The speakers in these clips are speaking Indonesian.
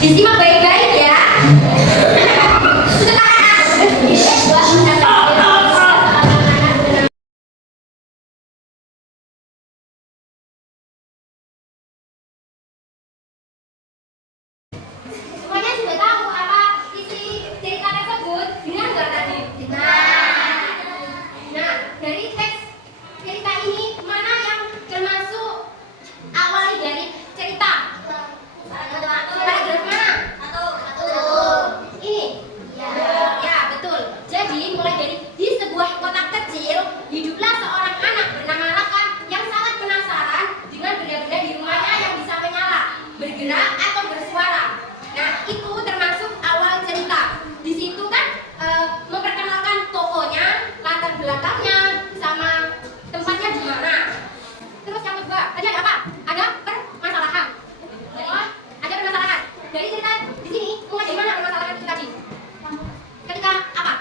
Disimak baik-baik ya. Semuanya sudah tahu apa isi cerita tersebut? Dengar nggak tadi? Nah, dari teks cerita ini mana yang termasuk awal dari cerita? Paragraf mana? Ini? Ya, betul. Jadi mulai dari di sebuah kota kecil hiduplah seorang anak bernama Raka yang sangat penasaran dengan benda-benda di rumahnya yang bisa menyala, bergerak atau bersuara. Nah, itu termasuk awal cerita. Di situ kan memperkenalkan tokonya, latar belakangnya, sama tempatnya di mana. Terus yang kedua, tadi ada apa? Ada permasalahan. Ada permasalahan. Dari cerita di sini, mulai dari mana permasalahan itu tadi? Ketika apa?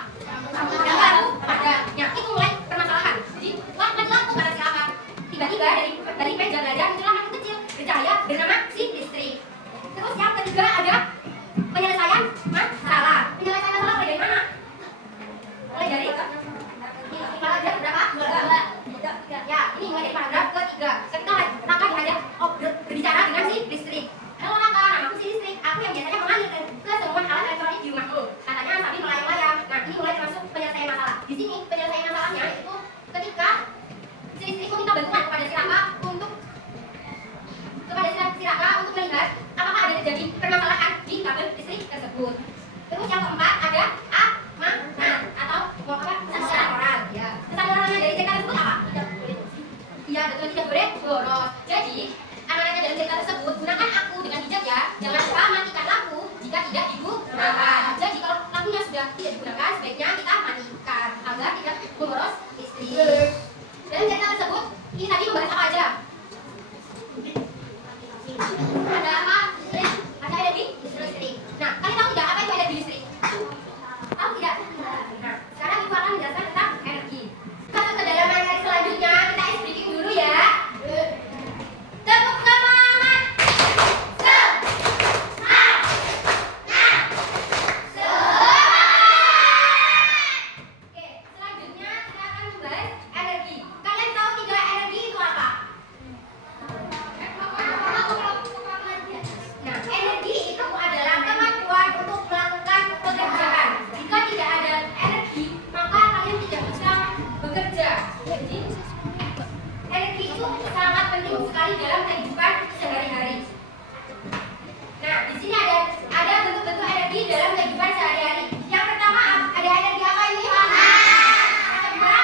Pada. Ya, itu mulai permasalahan. Jadi, lampu pada siapa? Tiba-tiba dari meja belajar muncullah anak kecil bercahaya bernama si listrik. Terus yang ketiga ada penyelesaian masalah. Penyelesaian masalah mulai dari mana? Mulai dari paragraf berapa? Ya, ini mulai dari paragraf ketiga. Ketika Raka diajak berbicara dengan si listrik. Halo Raka, namaku si listrik. Aku yang biasanya mengalir ke semua hal elektronik di rumahmu. Katanya sambil melayang-layang. Nah, ini mulai termasuk penyelesaian masalah. Di sini penyelesaian masalahnya itu ketika si listrik meminta bantuan kepada si Raka untuk melihat apakah ada terjadi permasalahan di kabel listrik tersebut. Terus yang keempat ada amanat atau pesan moral. Ya. Pesan moralnya dari cerita tersebut apa? Iya betul, tidak boleh boros. Jadi amanatnya dari cerita tersebut, gunakan aku dengan bijak ya. Jangan lupa matikan lampu jika tidak digunakan. Jadi kalau lampunya sudah tidak digunakan, sebaiknya kita matikan agar tidak memboros listrik. Dalam cerita tersebut, ini tadi membahas apa aja? Ada apa? Ada energi listrik. Nah, kalian tahu tidak apa itu energi listrik? Tahu tidak? Nah, sekarang ibu akan menjelaskan tentang energi. Masuk ke dalam materi selanjutnya, kita expliking dulu ya. Tepuk semangat. Oke, selanjutnya kita akan membahas energi. Kalian tahu tidak energi itu apa? Nah, energi itu adalah kemampuan untuk melakukan pekerjaan. Jika tidak ada energi, maka kalian tidak bisa bekerja. Jadi, energi itu sangat penting sekali dalam kehidupan sehari-hari. Nah, di sini ada bentuk-bentuk energi dalam kehidupan sehari-hari. Yang pertama, ada energi apa ini? Yang kedua,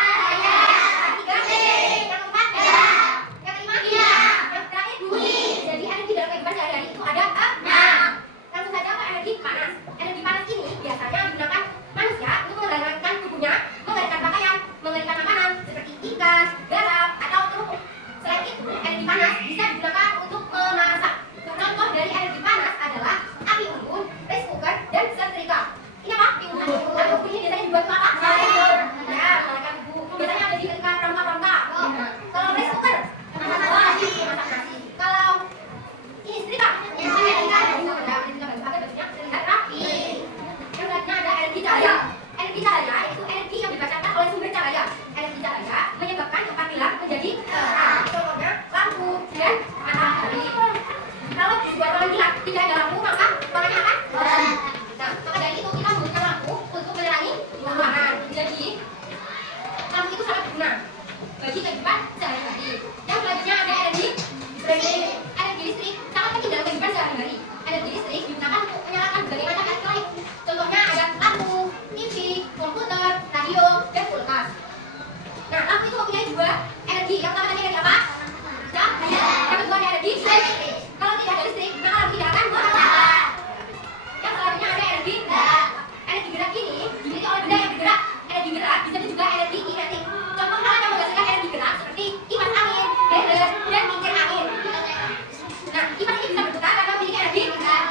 yang ketiga, yang keempat, yang kelima, yang terakhir, bumi. Jadi energi dalam kehidupan sehari-hari itu ada langsung saja ke energi panas. Energi panas ini biasanya digunakan manusia untuk menghangatkan tubuhnya, menggantikan pakaian, mengeringkan makanan seperti ikan, garam, atau kerupuk. Selain itu, energi panas bisa digunakan untuk memasak. Contoh dari energi panas adalah api unggun, rice cooker, dan setrika. Ini apa? Api unggun. Api unggun ini biasanya dibuat untuk apa? Ya, menghangatkan tubuh. Biasanya ada di ketika pramuka-pramuka. Kalau rice cooker, masak nasi. Kalau ini setrika, yang selanjutnya ada energi cahaya. Energi cahaya itu energi yang dipancarkan oleh sumber cahaya. Energi cahaya menyebabkan tempat gelap menjadi terang. Contohnya lampu dan matahari. Kalau di sebuah ruangan gelap tidak ada lampu, maka ruangannya akan gelap. Nah, maka dari itu kita membutuhkan lampu untuk menerangi ruangan. Jadi lampu itu sangat berguna bagi kehidupan sehari-hari. Yang selanjutnya ada energi listrik. Energi listrik sangat penting dalam kehidupan sehari-hari. Energi listrik digunakan untuk menyalakan berbagai macam elektronik. Contohnya ada lampu, TV, komputer, radio, dan kulkas. Nah, lampu itu mempunyai dua energi. Yang pertama tadi energi apa? Cahaya. Yang kedua ada energi listrik. Kalau tidak ada listrik, maka lampu tidak akan menyala. Yang selanjutnya ada energi gerak. Energi gerak ini dimiliki oleh benda yang bergerak. Energi gerak bisa juga energi kinetik. Contoh hal yang menghasilkan energi gerak seperti kipas angin, blender, dan kincir angin. Nah, kipas ini bisa bergerak karena memiliki energi gerak.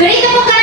Beri tepuk